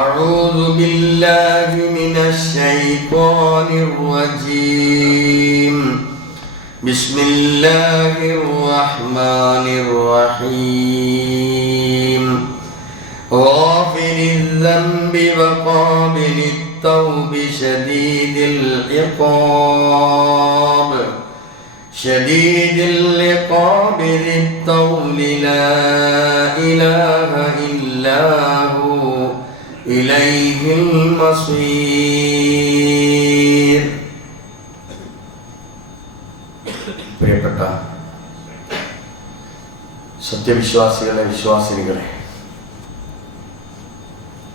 أعوذ بالله من الشيطان الرجيم. بسم الله الرحمن الرحيم. غافر الذنب وقابل التوب شديد العقاب ذي الطول لا إله إلا هو إليه المصير. പ്രിയപ്പെട്ട സത്യവിശ്വാസികളെ, വിശ്വാസിനികളെ,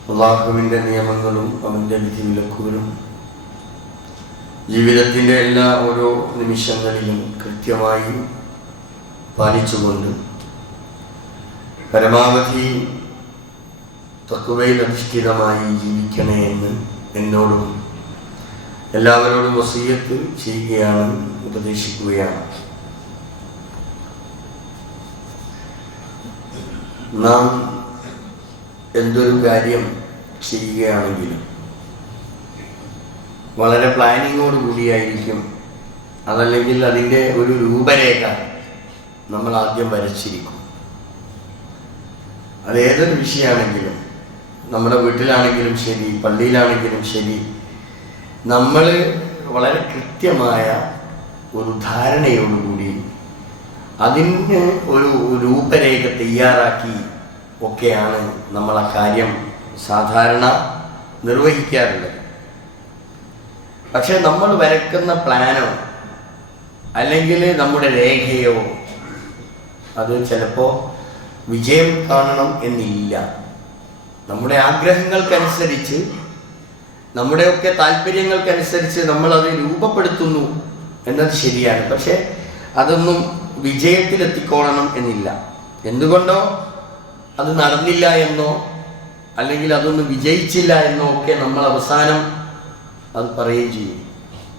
അല്ലാഹുവിൻ്റെ നിയമങ്ങളും അവൻ്റെ വിധിവിലക്കുകളും ജീവിതത്തിൻ്റെ എല്ലാ ഓരോ നിമിഷങ്ങളിലും കൃത്യമായി പാലിച്ചുകൊണ്ട് പരമാവധി തഖ്വയിൽ അധിഷ്ഠിതമായി ജീവിക്കണേ എന്ന് എന്നോടും എല്ലാവരോടും വസിയത്ത് ചെയ്യുകയാണ്, ഉപദേശിക്കുകയാണ്. നാം എന്തൊരു കാര്യം ചെയ്യുകയാണെങ്കിലും വളരെ പ്ലാനിങ്ങോട് കൂടിയായിരിക്കും, അതല്ലെങ്കിൽ അതിൻ്റെ ഒരു രൂപരേഖ നമ്മൾ ആദ്യം വരച്ചിരിക്കും. അതേതൊരു വിഷയമാണെങ്കിലും, നമ്മുടെ വീട്ടിലാണെങ്കിലും ശരി, പള്ളിയിലാണെങ്കിലും ശരി, നമ്മൾ വളരെ കൃത്യമായ ഒരു ധാരണയോടുകൂടി അതിന് ഒരു രൂപരേഖ തയ്യാറാക്കി ഒക്കെയാണ് നമ്മൾ ആ കാര്യം സാധാരണ നിർവഹിക്കാറുള്ളത്. പക്ഷെ നമ്മൾ വരക്കുന്ന പ്ലാനോ അല്ലെങ്കിൽ നമ്മുടെ രേഖയോ അത് ചിലപ്പോൾ വിജയം കാണണം എന്നില്ല. നമ്മുടെ ആഗ്രഹങ്ങൾക്കനുസരിച്ച്, നമ്മുടെയൊക്കെ താല്പര്യങ്ങൾക്കനുസരിച്ച് നമ്മളത് രൂപപ്പെടുത്തുന്നു എന്നത് ശരിയാണ്. പക്ഷെ അതൊന്നും വിജയത്തിലെത്തിക്കോളണം എന്നില്ല. എന്തുകൊണ്ടോ അത് നടന്നില്ല എന്നോ അല്ലെങ്കിൽ അതൊന്നും വിജയിച്ചില്ല എന്നോ ഒക്കെ നമ്മൾ അവസാനം അത് പറയുകയും ചെയ്യും.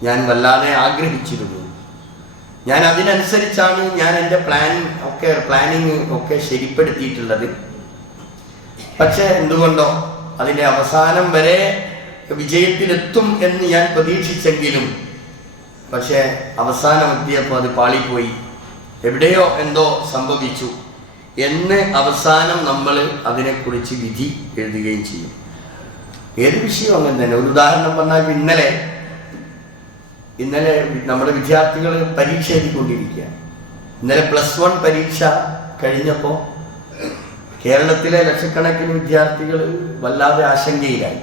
ഞാൻ വല്ലാതെ ആഗ്രഹിച്ചിരുന്നു, ഞാൻ അതിനനുസരിച്ചാണ് ഞാൻ എൻ്റെ പ്ലാനിങ് ഒക്കെ ശരിപ്പെടുത്തിയിട്ടുള്ളത്. പക്ഷെ എന്തുകൊണ്ടോ അതിൻ്റെ അവസാനം വരെ വിജയത്തിലെത്തും എന്ന് ഞാൻ പ്രതീക്ഷിച്ചെങ്കിലും പക്ഷെ അവസാനം എത്തിയപ്പോൾ അത് പാളിപ്പോയി, എവിടെയോ എന്തോ സംഭവിച്ചു എന്ന് അവസാനം നമ്മൾ അതിനെക്കുറിച്ച് വിധി എഴുതുകയും ചെയ്യും. ഏത് വിഷയവും അങ്ങനെ തന്നെ. ഒരു ഉദാഹരണം പറഞ്ഞാൽ, ഇന്നലെ നമ്മുടെ വിദ്യാർത്ഥികൾ പരീക്ഷ എഴുതിക്കൊണ്ടിരിക്കുക. ഇന്നലെ +1 പരീക്ഷ കഴിഞ്ഞപ്പോൾ കേരളത്തിലെ ലക്ഷക്കണക്കിന് വിദ്യാർത്ഥികൾ വല്ലാതെ ആശങ്കയിലായി.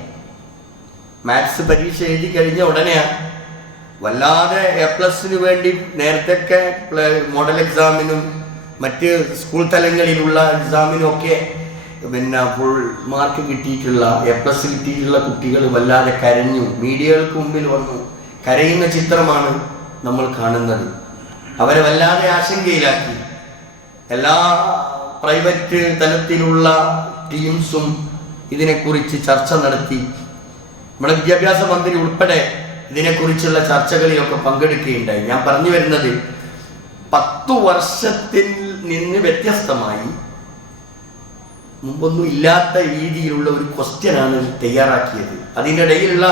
മാത്സ് പരീക്ഷ എഴുതി കഴിഞ്ഞ ഉടനെയാണ് വല്ലാതെ A+ന് വേണ്ടി നേരത്തെ മോഡൽ എക്സാമിനും മറ്റ് സ്കൂൾ തലങ്ങളിലുള്ള എക്സാമിനും ഒക്കെ ഫുൾ മാർക്ക് കിട്ടിയിട്ടുള്ള A+ കിട്ടിയിട്ടുള്ള കുട്ടികൾ വല്ലാതെ കരഞ്ഞു. മീഡിയകൾക്ക് മുമ്പിൽ വന്നു കരയുന്ന ചിത്രമാണ് നമ്മൾ കാണുന്നത്. അവരെ വല്ലാതെ ആശങ്കയിലാക്കി. എല്ലാ പ്രൈവറ്റ് തലത്തിലുള്ള ടീംസും ഇതിനെക്കുറിച്ച് ചർച്ച നടത്തി. നമ്മുടെ വിദ്യാഭ്യാസ മന്ത്രി ഉൾപ്പെടെ ഇതിനെക്കുറിച്ചുള്ള ചർച്ചകളിലൊക്കെ പങ്കെടുക്കുകയുണ്ടായി. ഞാൻ പറഞ്ഞു വരുന്നത്, 10 വർഷത്തിൽ നിന്ന് വ്യത്യസ്തമായി മുമ്പൊന്നും ഇല്ലാത്ത രീതിയിലുള്ള ഒരു ക്വസ്റ്റ്യനാണ് തയ്യാറാക്കിയത്. അതിൻ്റെ ഇടയിലുള്ള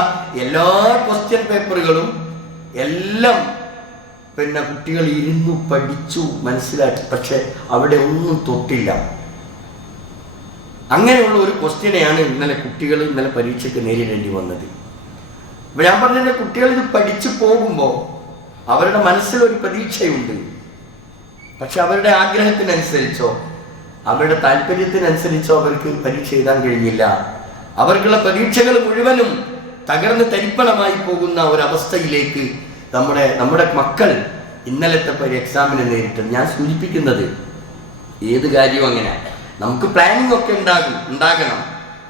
എല്ലാ ക്വസ്റ്റ്യൻ പേപ്പറുകളും എല്ലാം കുട്ടികൾ ഇരുന്നു പഠിച്ചു മനസ്സിലാക്കി. പക്ഷെ അവിടെ ഒന്നും തൊട്ടില്ല. അങ്ങനെയുള്ള ഒരു ക്വസ്റ്റ്യനെയാണ് കുട്ടികൾ ഇന്നലെ പരീക്ഷയ്ക്ക് നേരിടേണ്ടി വന്നത്. അപ്പോൾ ഞാൻ പറഞ്ഞത്, കുട്ടികൾ ഇത് പഠിച്ചു പോകുമ്പോൾ അവരുടെ മനസ്സിലൊരു പ്രതീക്ഷയുണ്ട്. പക്ഷെ അവരുടെ ആഗ്രഹത്തിനനുസരിച്ചോ അവരുടെ താല്പര്യത്തിനനുസരിച്ചോ അവർക്ക് പരീക്ഷ എഴുതാൻ കഴിഞ്ഞില്ല. അവർക്കുള്ള പ്രതീക്ഷകൾ മുഴുവനും തകർന്ന് തരിപ്പണമായി പോകുന്ന ഒരവസ്ഥയിലേക്ക് നമ്മുടെ മക്കൾ ഇന്നലത്തെ എക്സാമിനെ നേരിട്ടത്. ഞാൻ സൂചിപ്പിക്കുന്നത്, ഏത് കാര്യവും അങ്ങനെ നമുക്ക് പ്ലാനിങ് ഒക്കെ ഉണ്ടാകണം.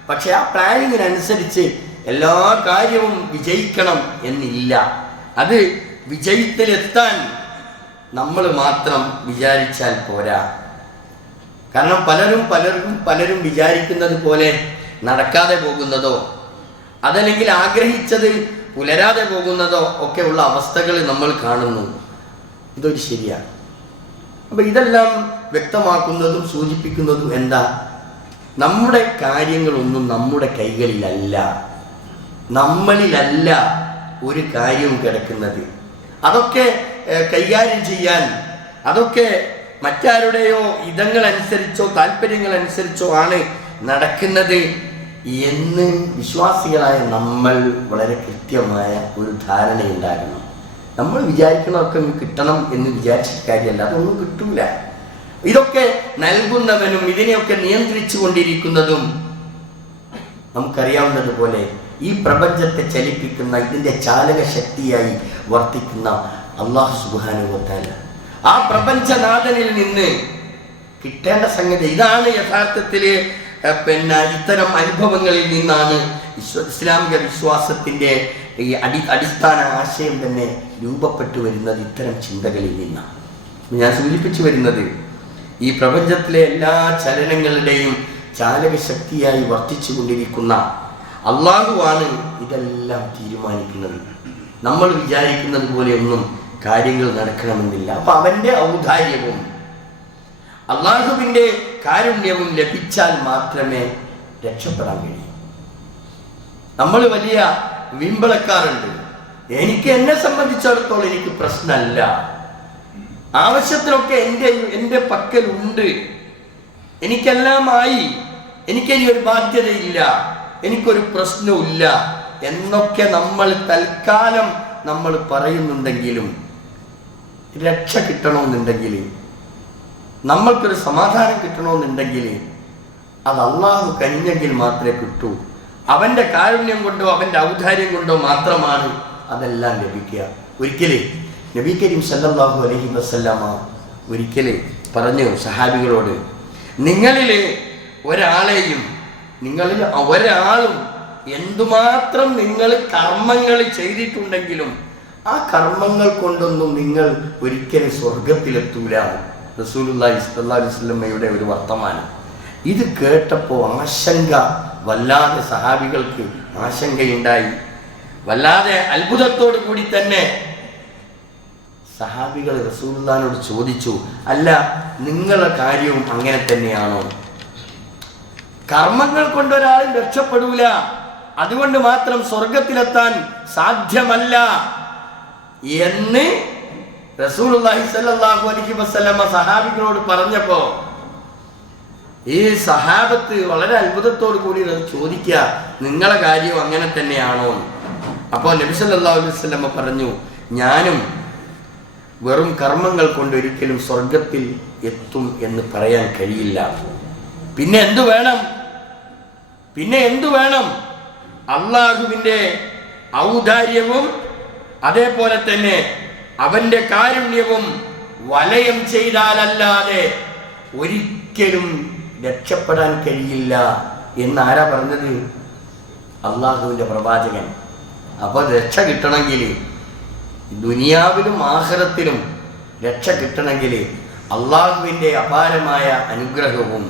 പക്ഷെ ആ പ്ലാനിങ്ങിനനുസരിച്ച് എല്ലാ കാര്യവും വിജയിക്കണം എന്നില്ല. അത് വിജയത്തിലെത്താൻ നമ്മൾ മാത്രം വിചാരിച്ചാൽ പോരാ. കാരണം പലരും വിചാരിക്കുന്നത് പോലെ നടക്കാതെ പോകുന്നതോ അതല്ലെങ്കിൽ ആഗ്രഹിച്ചത് പുലരാതെ പോകുന്നതോ ഒക്കെ ഉള്ള അവസ്ഥകൾ നമ്മൾ കാണുന്നു. ഇതൊരു ശരിയാണ്. അപ്പം ഇതെല്ലാം വ്യക്തമാക്കുന്നതും സൂചിപ്പിക്കുന്നതും എന്താ? നമ്മുടെ കാര്യങ്ങളൊന്നും നമ്മുടെ കൈകളിലല്ല, നമ്മളിലല്ല ഒരു കാര്യവും കിടക്കുന്നത്. അതൊക്കെ കൈകാര്യം ചെയ്യാൻ, അതൊക്കെ മറ്റാരുടെയോ ഇതങ്ങളനുസരിച്ചോ താല്പര്യങ്ങളനുസരിച്ചോ ആണ് നടക്കുന്നത് എന്ന് വിശ്വാസികളായ നമ്മൾ വളരെ കൃത്യമായ ഒരു ധാരണയുണ്ടാകണം. നമ്മൾ വിചാരിക്കണമൊക്കെ കിട്ടണം എന്ന് വിചാരിച്ച കാര്യമല്ല, അതൊന്നും കിട്ടൂല. ഇതൊക്കെ നൽകുന്നവനും ഇതിനെയൊക്കെ നിയന്ത്രിച്ചു കൊണ്ടിരിക്കുന്നതും നമുക്കറിയാവുന്നതുപോലെ ഈ പ്രപഞ്ചത്തെ ചലിപ്പിക്കുന്ന, ഇതിൻ്റെ ചാലക ശക്തിയായി വർത്തിക്കുന്ന അല്ലാഹു സുബ്ഹാനഹു വ തആല, ആ പ്രപഞ്ചനാഥനിൽ നിന്ന് കിട്ടേണ്ട സംഗതി ഇതാണ്. യഥാർത്ഥത്തിൽ ഇത്തരം അനുഭവങ്ങളിൽ നിന്നാണ് ഇസ്ലാമിക വിശ്വാസത്തിൻ്റെ ഈ അടിസ്ഥാന ആശയം തന്നെ രൂപപ്പെട്ടു വരുന്നത്. ഇത്തരം ചിന്തകളിൽ നിന്നാണ് ഞാൻ സൂചിപ്പിച്ചു വരുന്നത്. ഈ പ്രപഞ്ചത്തിലെ എല്ലാ ചലനങ്ങളുടെയും ചാലക ശക്തിയായി വർത്തിച്ചു കൊണ്ടിരിക്കുന്ന അള്ളാഹുവാണ് ഇതെല്ലാം തീരുമാനിക്കുന്നത്. നമ്മൾ വിചാരിക്കുന്നത് പോലെയൊന്നും കാര്യങ്ങൾ നടക്കണമെന്നില്ല. അപ്പൊ അവൻ്റെ ഔദാര്യവും അള്ളാഹുവിൻ്റെ കാരുണ്യവും ലഭിച്ചാൽ മാത്രമേ രക്ഷപ്പെടാൻ കഴിയൂ. നമ്മൾ വലിയ വീമ്പളക്കാറുണ്ട്. എന്നെ സംബന്ധിച്ചിടത്തോളം എനിക്ക് പ്രശ്നമല്ല, ആവശ്യത്തിനൊക്കെ എൻ്റെ പക്കലുണ്ട്, എനിക്കെല്ലാമായി, എനിക്കിനി ഒരു ബാധ്യതയില്ല, എനിക്കൊരു പ്രശ്നവുമില്ല എന്നൊക്കെ നമ്മൾ തൽക്കാലം നമ്മൾ പറയുന്നുണ്ടെങ്കിലും രക്ഷ കിട്ടണമെന്നുണ്ടെങ്കിൽ, നമ്മൾക്കൊരു സമാധാനം കിട്ടണമെന്നുണ്ടെങ്കിൽ അത് അള്ളാഹു കനിഞ്ഞെങ്കിൽ മാത്രമേ കിട്ടൂ. അവൻ്റെ കാരുണ്യം കൊണ്ടോ അവൻ്റെ ഔദാര്യം കൊണ്ടോ മാത്രമാണ് അതെല്ലാം ലഭിക്കുക. ഒരിക്കലേ നബി കരീം സല്ലല്ലാഹു അലൈഹി വസല്ലമ ഒരിക്കലേ പറഞ്ഞു സഹാബികളോട്, നിങ്ങളിൽ ഒരാളും എന്തുമാത്രം നിങ്ങൾ കർമ്മങ്ങൾ ചെയ്തിട്ടുണ്ടെങ്കിലും ആ കർമ്മങ്ങൾ കൊണ്ടൊന്നും നിങ്ങൾ ഒരിക്കലും സ്വർഗത്തിലെത്തൂല. റസൂലുള്ളാഹി സ്വല്ലല്ലാഹു അലൈഹി വസല്ലമയുടെ ഒരു വർത്തമാനം. ഇത് കേട്ടപ്പോൾ വല്ലാതെ സഹാബികൾക്ക് ആശങ്കയുണ്ടായി. വല്ലാതെ അത്ഭുതത്തോടു കൂടി തന്നെ സഹാബികൾ റസൂലുള്ളാഹിനോട് ചോദിച്ചു, അല്ല, നിങ്ങളുടെ കാര്യവും അങ്ങനെ തന്നെയാണോ? കർമ്മങ്ങൾ കൊണ്ടൊരാളും രക്ഷപ്പെടൂല, അതുകൊണ്ട് മാത്രം സ്വർഗത്തിലെത്താൻ സാധ്യമല്ല എന്ന് റസൂലുള്ളാഹി സ്വല്ലല്ലാഹു അലൈഹി വസല്ലമ സഹാബികളോട് പറഞ്ഞപ്പോ ഈ സഹാബത്ത് വളരെ അത്ഭുതത്തോടു കൂടി ചോദിക്കുക, നിങ്ങളെ കാര്യം അങ്ങനെ തന്നെയാണോ? അപ്പോൾ നബി സല്ലല്ലാഹു അലൈഹി വസല്ലമ പറഞ്ഞു, ഞാനും വെറും കർമ്മങ്ങൾ കൊണ്ട് ഒരിക്കലും സ്വർഗത്തിൽ എത്തും എന്ന് പറയാൻ കഴിയില്ല. പിന്നെ എന്തു വേണം? അള്ളാഹുവിൻ്റെ ഔദാര്യവും അതേപോലെ തന്നെ അവൻ്റെ കാരുണ്യവും വലയം ചെയ്താലല്ലാതെ ഒരിക്കലും രക്ഷപ്പെടാൻ കഴിയില്ല എന്നാരാ പറഞ്ഞത്? അള്ളാഹുവിൻ്റെ പ്രവാചകൻ. അപ്പോൾ രക്ഷ കിട്ടണമെങ്കിൽ, ദുനിയാവിലും ആഖിറത്തിലും രക്ഷ കിട്ടണമെങ്കിൽ അള്ളാഹുവിൻ്റെ അപാരമായ അനുഗ്രഹവും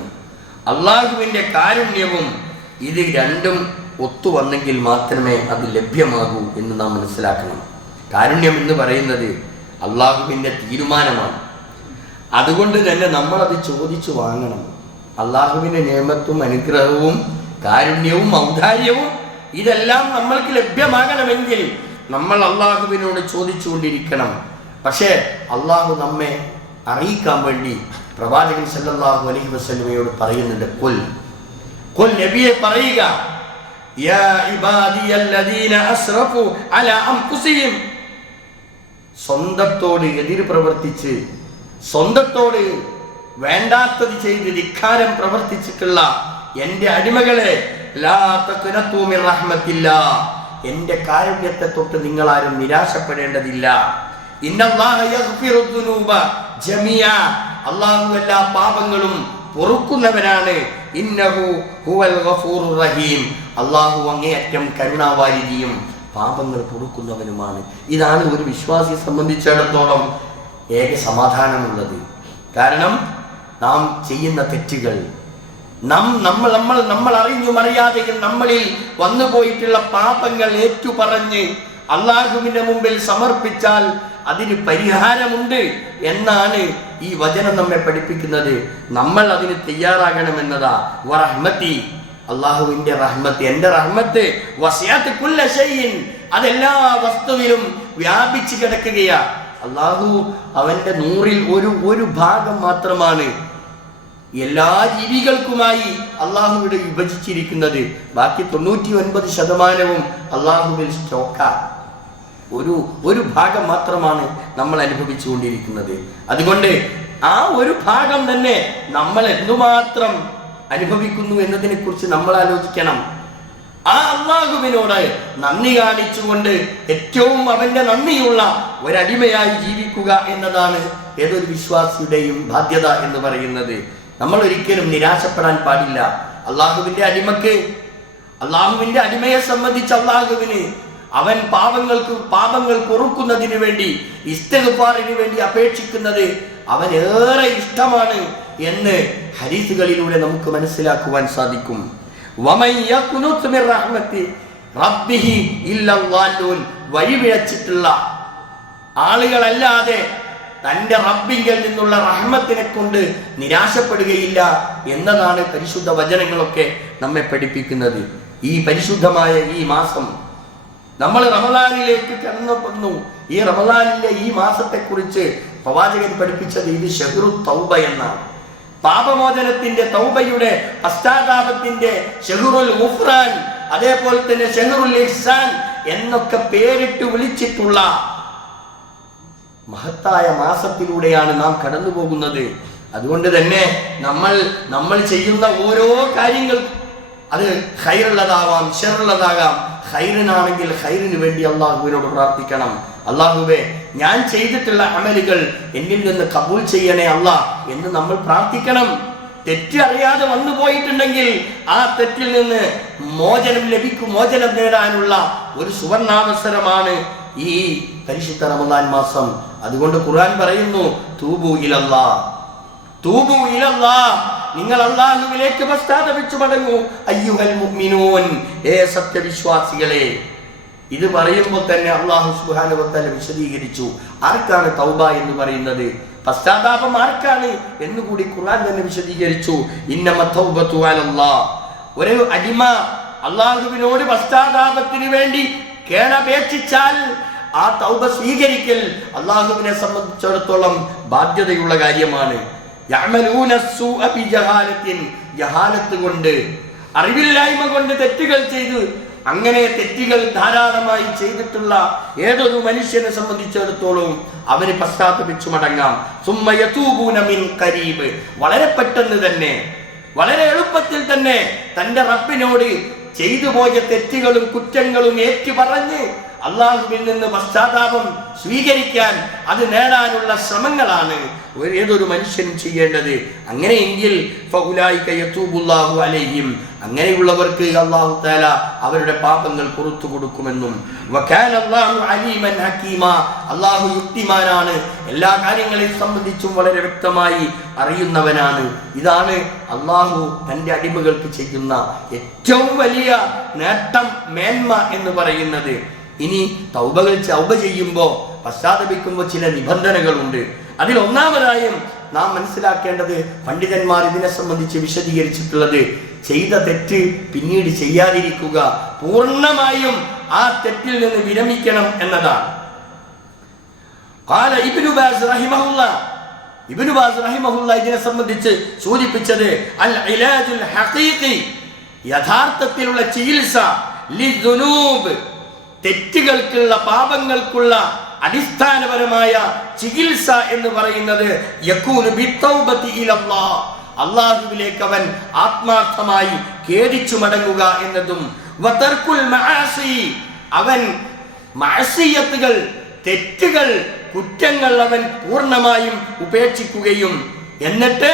അള്ളാഹുവിൻ്റെ കാരുണ്യവും ഇത് രണ്ടും ഒത്തുവന്നെങ്കിൽ മാത്രമേ അത് ലഭ്യമാകൂ എന്ന് നാം മനസ്സിലാക്കണം. കാരുണ്യം എന്ന് പറയുന്നത് അള്ളാഹുവിൻ്റെ തീരുമാനമാണ്. അതുകൊണ്ട് തന്നെ നമ്മളത് ചോദിച്ചു വാങ്ങണം. അള്ളാഹുവിൻ്റെ നിഅമത്തും അനുഗ്രഹവും കാരുണ്യവും ഔദാര്യവും ഇതെല്ലാം നമ്മൾക്ക് ലഭ്യമാകണമെങ്കിൽ നമ്മൾ അള്ളാഹുവിനോട് ചോദിച്ചുകൊണ്ടിരിക്കണം. പക്ഷേ അള്ളാഹു നമ്മെ അറിയിക്കാൻ വേണ്ടി പ്രവാചകൻ സല്ലല്ലാഹു അലൈഹി വസല്ലമയോട് പറയുന്നുണ്ട്, ഖുൽ നബിയെ പറയുക, യാ ഇബാദിയല്ലദീന അസ്റഫു അലാ അൻഫുസിഹിം, സ്വന്തത്തോട് എതിര് പ്രവർത്തിച്ച്, സ്വന്തത്തോട് വേണ്ടാത്തത് ചെയ്ത് ധിക്കാരം പ്രവർത്തിച്ചിട്ടുള്ള എൻ്റെ അടിമകളെ, ലാ തഖ്നതു മിർ റഹ്മത്തില്ലാഹ്, എൻ്റെ കാരുണ്യത്തെ തൊട്ട് നിങ്ങളാരും നിരാശപ്പെടേണ്ടതില്ല. ഇന്നല്ലാഹ യഗ്ഫിറു ദുനൂബ ജമീഅ, അല്ലാഹു എല്ലാ പാപങ്ങളും പൊറുക്കുന്നവനാണ്. ഇന്നഹു ഹുവൽ ഗഫൂറുർ റഹീം, അല്ലാഹു അങ്ങേയറ്റം കരുണാവാരിധിയും പാപങ്ങൾ പൊറുക്കുന്നവനുമാണ്. ഇതാണ് ഒരു വിശ്വാസിയെ സംബന്ധിച്ചിടത്തോളം ഏക സമാധാനമുള്ളത്. കാരണം നാം ചെയ്യുന്ന തെറ്റുകൾ, നമ്മൾ അറിഞ്ഞും അറിയാതെയും നമ്മളിൽ വന്നുപോയിട്ടുള്ള പാപങ്ങൾ ഏറ്റുപറഞ്ഞ് അള്ളാഹുവിന്റെ മുമ്പിൽ സമർപ്പിച്ചാൽ അതിന് പരിഹാരമുണ്ട് എന്നാണ് ഈ വചനം നമ്മെ പഠിപ്പിക്കുന്നത്. നമ്മൾ അതിന് തയ്യാറാകണമെന്നതാ. വറഹ്മത്തി, അള്ളാഹുവിന്റെ റഹ്മത്ത്, എന്റെ റഹ്മത്ത് വസിഅത് കുല്ല ശൈഇൻ, അതെല്ലാ വസ്തുവിലും വ്യാപിച്ചു കിടക്കുകയാ. അള്ളാഹു അവന്റെ നൂറിൽ ഒരു ഭാഗം മാത്രമാണ് എല്ലാ ജീവികൾക്കുമായി അള്ളാഹുവിടെ വിഭജിച്ചിരിക്കുന്നത്. ബാക്കി 99% അള്ളാഹുവിൽ സ്റ്റോക്കാ. ഒരു ഭാഗം മാത്രമാണ് നമ്മൾ അനുഭവിച്ചു കൊണ്ടിരിക്കുന്നത്. അതുകൊണ്ട് ആ ഒരു ഭാഗം തന്നെ നമ്മൾ എന്തുമാത്രം അനുഭവിക്കുന്നു എന്നതിനെ കുറിച്ച് നമ്മൾ ആലോചിക്കണം. ആ അള്ളാഹുവിനോട് നന്ദി കാണിച്ചുകൊണ്ട് ഏറ്റവും അവന്റെ നന്ദിയുള്ള ഒരടിമയായി ജീവിക്കുക എന്നതാണ് ഏതൊരു വിശ്വാസിയുടെയും ബാധ്യത എന്ന് പറയുന്നത്. നമ്മൾ ഒരിക്കലും നിരാശപ്പെടാൻ പാടില്ല. അള്ളാഹുവിന്റെ അടിമയെ സംബന്ധിച്ച് അള്ളാഹുവിന് അവൻ പാപങ്ങൾ പൊറുക്കുന്നതിന് വേണ്ടി, ഇസ്തിഗ്ഫാറിന് വേണ്ടി അപേക്ഷിക്കുന്നത് അവൻ ഏറെ ഇഷ്ടമാണ് എന്ന് ഹദീസുകളിലൂടെ നമുക്ക് മനസ്സിലാക്കുവാൻ സാധിക്കും. വഴിപിഴച്ചിട്ടുള്ള ആളുകളല്ലാതെ തന്റെ റബ്ബിങ്കിൽ നിന്നുള്ള റഹ്മത്തിനെ കൊണ്ട് നിരാശപ്പെടുകയില്ല എന്നതാണ് പരിശുദ്ധ വചനങ്ങളൊക്കെ നമ്മെ പഠിപ്പിക്കുന്നത്. ഈ പരിശുദ്ധമായ ഈ മാസം നമ്മൾ റമളാനിലേക്ക് കടന്നു. ഈ റമളാനിലെ ഈ മാസത്തെ കുറിച്ച് പ്രവാചകൻ പഠിപ്പിച്ചത് ഇത് ഷഹ്റു തൗബ എന്നാണ്. പാപമോചനത്തിന്റെ, തൗബയുടെ, പശ്ചാത്താപത്തിന്റെ, ഷഹ്റുൽ ഗുഫ്റാൻ, അതേപോലെ തന്നെ ഷഹ്റുൽ ഇഹ്സാൻ എന്നൊക്കെ പേരിട്ട് വിളിച്ചിട്ടുള്ള മഹത്തായ മാസത്തിലൂടെയാണ് നാം കടന്നു പോകുന്നത്. അതുകൊണ്ട് തന്നെ നമ്മൾ ചെയ്യുന്ന ഓരോ കാര്യങ്ങൾ അത് ഖൈറുള്ളതാവാം, ശർറുള്ളതാകാം. ഖൈറിനാണെങ്കിൽ ഖൈറിന് വേണ്ടി അള്ളാഹുവിനോട് പ്രാർത്ഥിക്കണം. അള്ളാഹുവേ, ഞാൻ ചെയ്തിട്ടുള്ള അമലുകൾ എന്നിൽ നിന്ന് കബൂൽ ചെയ്യണേ അല്ലാഹ് എന്ന് നമ്മൾ പ്രാർത്ഥിക്കണം. തെറ്റ് അറിയാതെ വന്നു പോയിട്ടുണ്ടെങ്കിൽ ആ തെറ്റിൽ നിന്ന് മോചനം നേടാനുള്ള ഒരു സുവർണാവസരമാണ് ഈ പരിശുദ്ധ റമളാൻ മാസം. അതുകൊണ്ട് ഖുർആൻ പറയുന്നു, തൂബു ഇലല്ലാഹ്, തൂബു ഇലല്ലാഹ്, നിങ്ങൾ അല്ലാഹുവിലേക്ക് പശ്ചാത്തപിച്ചു മടങ്ങൂ. അയ്യുഹൽ മുഅ്മിനൂൻ, സത്യവിശ്വാസികളെ. ഇത് പറയുമ്പോൾ തന്നെ അല്ലാഹു സുബ്ഹാനഹു വ തആല വിശദീകരിച്ചു ആർക്കാണ് തൗബ എന്ന് പറയുന്നത്, പശ്ചാത്താപം ആർക്കാണ് എന്നുകൂടി ഖുർആൻ തന്നെ വിശദീകരിച്ചു. ഇന്നമ തൗബതു അലല്ലാഹ്, ഒരു അടിമ അല്ലാഹുവിനോട് പശ്ചാത്താപത്തിന് വേണ്ടി കേണപേക്ഷിച്ചാൽ ആ തൗബ സ്വീകരിക്കൽ അല്ലാഹുവിനെ സംബന്ധിച്ചിടത്തോളം ബാധ്യതയുള്ള കാര്യമാണ്. ജഹാലത്ത് കൊണ്ട്, അറിവില്ലായ്മ കൊണ്ട് തെറ്റുകൾ ചെയ്തു, അങ്ങനെ തെറ്റുകൾ ധാരാളമായി ചെയ്തിട്ടുള്ള ഏതൊരു മനുഷ്യനെ സംബന്ധിച്ചിടത്തോളം അവന് പശ്ചാത്തപിച്ചു മടങ്ങാം. സുമ്മ യതൂബൂന മിൻ ഖരീബ്, വളരെ പെട്ടെന്ന് തന്നെ, വളരെ എളുപ്പത്തിൽ തന്നെ തന്റെ റബ്ബിനോട് ചെയ്തു പോയ തെറ്റുകളും കുറ്റങ്ങളും ഏറ്റുപറഞ്ഞ് അള്ളാഹുവിൽ നിന്ന് പശ്ചാത്താപം സ്വീകരിക്കാൻ, അത് നേടാനുള്ള ശ്രമങ്ങളാണ് ഏതൊരു മനുഷ്യനും ചെയ്യേണ്ടത്. അങ്ങനെയെങ്കിൽ ഫഉലൈക യതൂബുല്ലാഹു അലൈഹിം, അങ്ങനെയുള്ളവർക്ക് അല്ലാഹു തആല അവരുടെ പാപങ്ങൾ പുറത്തു കൊടുക്കുമെന്നും. വകാന അല്ലാഹു അലീമൻ ഹകീമ, അല്ലാഹു യുക്തിമാനാണ്, എല്ലാ കാര്യങ്ങളെ സംബന്ധിച്ചും വളരെ വ്യക്തമായി അറിയുന്നവനാണ്. ഇതാണ് അല്ലാഹു തന്റെ അടിമകൾക്ക് ചെയ്യുന്ന ഏറ്റവും വലിയ നേട്ടം, മേന്മ എന്ന് പറയുന്നത്. ഇനി തൗബ ചെയ്യുമ്പോൾ, പശ്ചാത്തപിക്കുമ്പോൾ ചില നിബന്ധനകളുണ്ട്. അതിൽ ഒന്നാമതായും നാം മനസ്സിലാക്കേണ്ടത്, പണ്ഡിതന്മാർ ഇതിനെ സംബന്ധിച്ച് വിശദീകരിച്ചിട്ടുള്ളത്, ചെയ്ത തെറ്റ് പിന്നീട് ചെയ്യാതിരിക്കുക, പൂർണ്ണമായും ആ തെറ്റിൽ നിന്ന് വിരമിക്കണം എന്നതാണ്. ഇബ്നു ബാസ് റഹിമഹുല്ലാ ഇതിനെ സംബന്ധിച്ച് സൂചിപ്പിച്ചത് അൽ ഇലാജുൽ ഹഖീഖി, യഥാർത്ഥത്തിലുള്ള ചികിത്സ, ലിദ്ദുനൂബ്, തെറ്റുകൾക്കുള്ള, പാപങ്ങൾക്കുള്ള അടിസ്ഥാനപരമായ ചികിത്സ എന്ന് പറയുന്നത് യകൂനു ബിത്തൗബതി ഇലല്ലാഹ്, അല്ലാഹുവിലേക്ക് അവൻ ആത്മാർത്ഥമായി ഖേദിച്ചു മടങ്ങുക എന്നതും, വതർക്കുൽ മആസി, അവൻ മഅസിയത്തുകൾ, തെറ്റുകൾ, കുറ്റങ്ങൾ അവൻ പൂർണ്ണമായും ഉപേക്ഷിക്കുകയും എന്നിട്ട്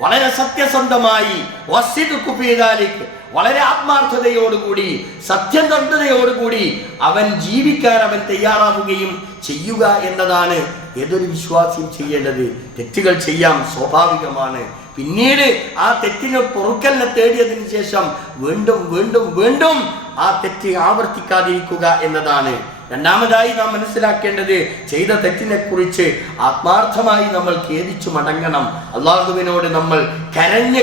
വളരെ സത്യസന്ധമായി വസിദ്ഖു ഫീ ദാലിക്, വളരെ ആത്മാർത്ഥതയോടുകൂടി, സത്യസന്ധതയോടുകൂടി അവൻ ജീവിക്കാൻ അവൻ തയ്യാറാവുകയും ചെയ്യുക എന്നതാണ് ഏതൊരു വിശ്വാസിയും ചെയ്യേണ്ടത്. തെറ്റുകൾ ചെയ്യാം, സ്വാഭാവികമാണ്. പിന്നീട് ആ തെറ്റിന് പൊറുക്കലിനെ തേടിയതിനു ശേഷം വീണ്ടും വീണ്ടും വീണ്ടും ആ തെറ്റ് ആവർത്തിക്കാതിരിക്കുക എന്നതാണ്. രണ്ടാമതായി നാം മനസ്സിലാക്കേണ്ടത്, ചെയ്ത തെറ്റിനെ കുറിച്ച് ആത്മാർത്ഥമായി നമ്മൾ ഖേദിച്ചു മടങ്ങണം. അള്ളാഹുവിനോട് നമ്മൾ കരഞ്ഞ്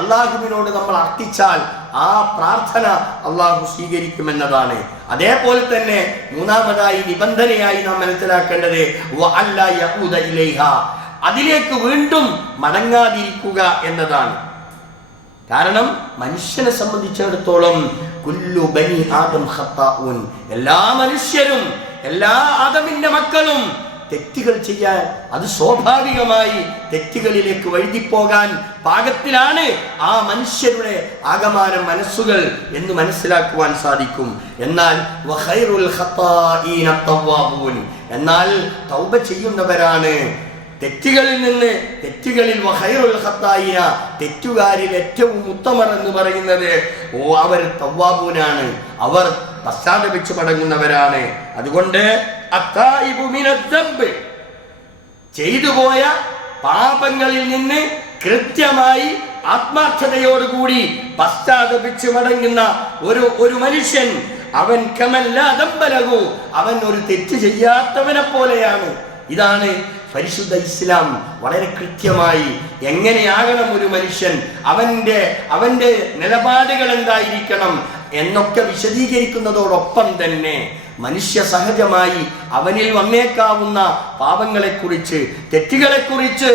അള്ളാഹുവിനോട് നമ്മൾ അർത്ഥിച്ചാൽ ആ പ്രാർത്ഥന അള്ളാഹു സ്വീകരിക്കുമെന്നതാണ്. അതേപോലെ തന്നെ മൂന്നാമതായി നിബന്ധനയായി നാം മനസ്സിലാക്കേണ്ടത് വഅല്ലാ യഊദ ഇലൈഹ, അതിലേക്ക് വീണ്ടും മടങ്ങാതിരിക്കുക എന്നതാണ്. കാരണം മനുഷ്യനെ സംബന്ധിച്ചിടത്തോളം കുല്ലു ബനി ആദം ഖത്താഉൻ, എല്ലാ മനുഷ്യരും, എല്ലാ ആദമിന്റെ മക്കളും തെറ്റുകൾ ചെയ്യാൻ, അത് സ്വാഭാവികമായി തെറ്റുകളിലേക്ക് വഴുതിപ്പോകാൻ പാകത്തിലാണ് ആ മനുഷ്യരുടെ ആകമാനം മനസ്സുകൾ എന്ന് മനസ്സിലാക്കുവാൻ സാധിക്കും. എന്നാൽ വഖൈറുൽ ഖത്താഈന തവ്വാബൂൻ, എന്നാൽ തൗബ ചെയ്യുന്നവരാണ് തെറ്റുകളിൽ വഖൈറുൽ ഖത്താഈന, തെറ്റുകാരിൽ ഏറ്റവും ഉത്തമർ എന്ന് പറയുന്നത് അവർ തവ്വാബൂനാണ്, അവർ പശ്ചാത്തപിച്ചു മടങ്ങുന്നവരാണ്. അതുകൊണ്ട് അത്തായിബു മിനദ്ദംബ്, ചെയ്തു പോയ പാപങ്ങളിൽ നിന്ന് കൃത്യമായി ആത്മാർത്ഥതയോടുകൂടി പശ്ചാത്തപിച്ചു മടങ്ങുന്ന ഒരു മനുഷ്യൻ, അവൻ കമല്ലാ ദംബലഹു, അവൻ ഒരു തെറ്റ് ചെയ്യാത്തവനെ പോലെയാണ്. ഇതാണ് പരിശുദ്ധ ഇസ്ലാം വളരെ കൃത്യമായി എങ്ങനെയാകണം ഒരു മനുഷ്യൻ, അവന്റെ നിലപാടുകൾ എന്തായിരിക്കണം എന്നൊക്കെ വിശദീകരിക്കുന്നതോടൊപ്പം തന്നെ മനുഷ്യ സഹജമായി അവനിൽ വന്നേക്കാവുന്ന പാപങ്ങളെക്കുറിച്ച്, തെറ്റുകളെക്കുറിച്ച്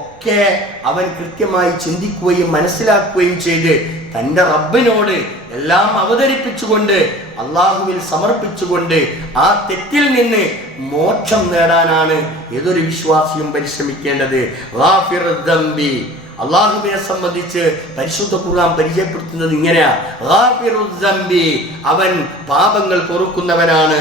ഒക്കെ അവൻ കൃത്യമായി ചിന്തിക്കുകയും മനസ്സിലാക്കുകയും ചെയ്ത് തൻ്റെ റബ്ബിനോട് എല്ലാം അവതരിപ്പിച്ചുകൊണ്ട് അള്ളാഹുവിൽ സമർപ്പിച്ചുകൊണ്ട് ആ തെറ്റിൽ നിന്ന് മോക്ഷം നേടാനാണ് ഏതൊരു വിശ്വാസിയും പരിശ്രമിക്കേണ്ടത്. അള്ളാഹുവിനെ സംബന്ധിച്ച് പരിശുദ്ധ ഖുർആൻ പരിചയപ്പെടുത്തുന്നത് ഇങ്ങനെയാ, അവൻ പാപങ്ങൾ പൊറുക്കുന്നവനാണ്,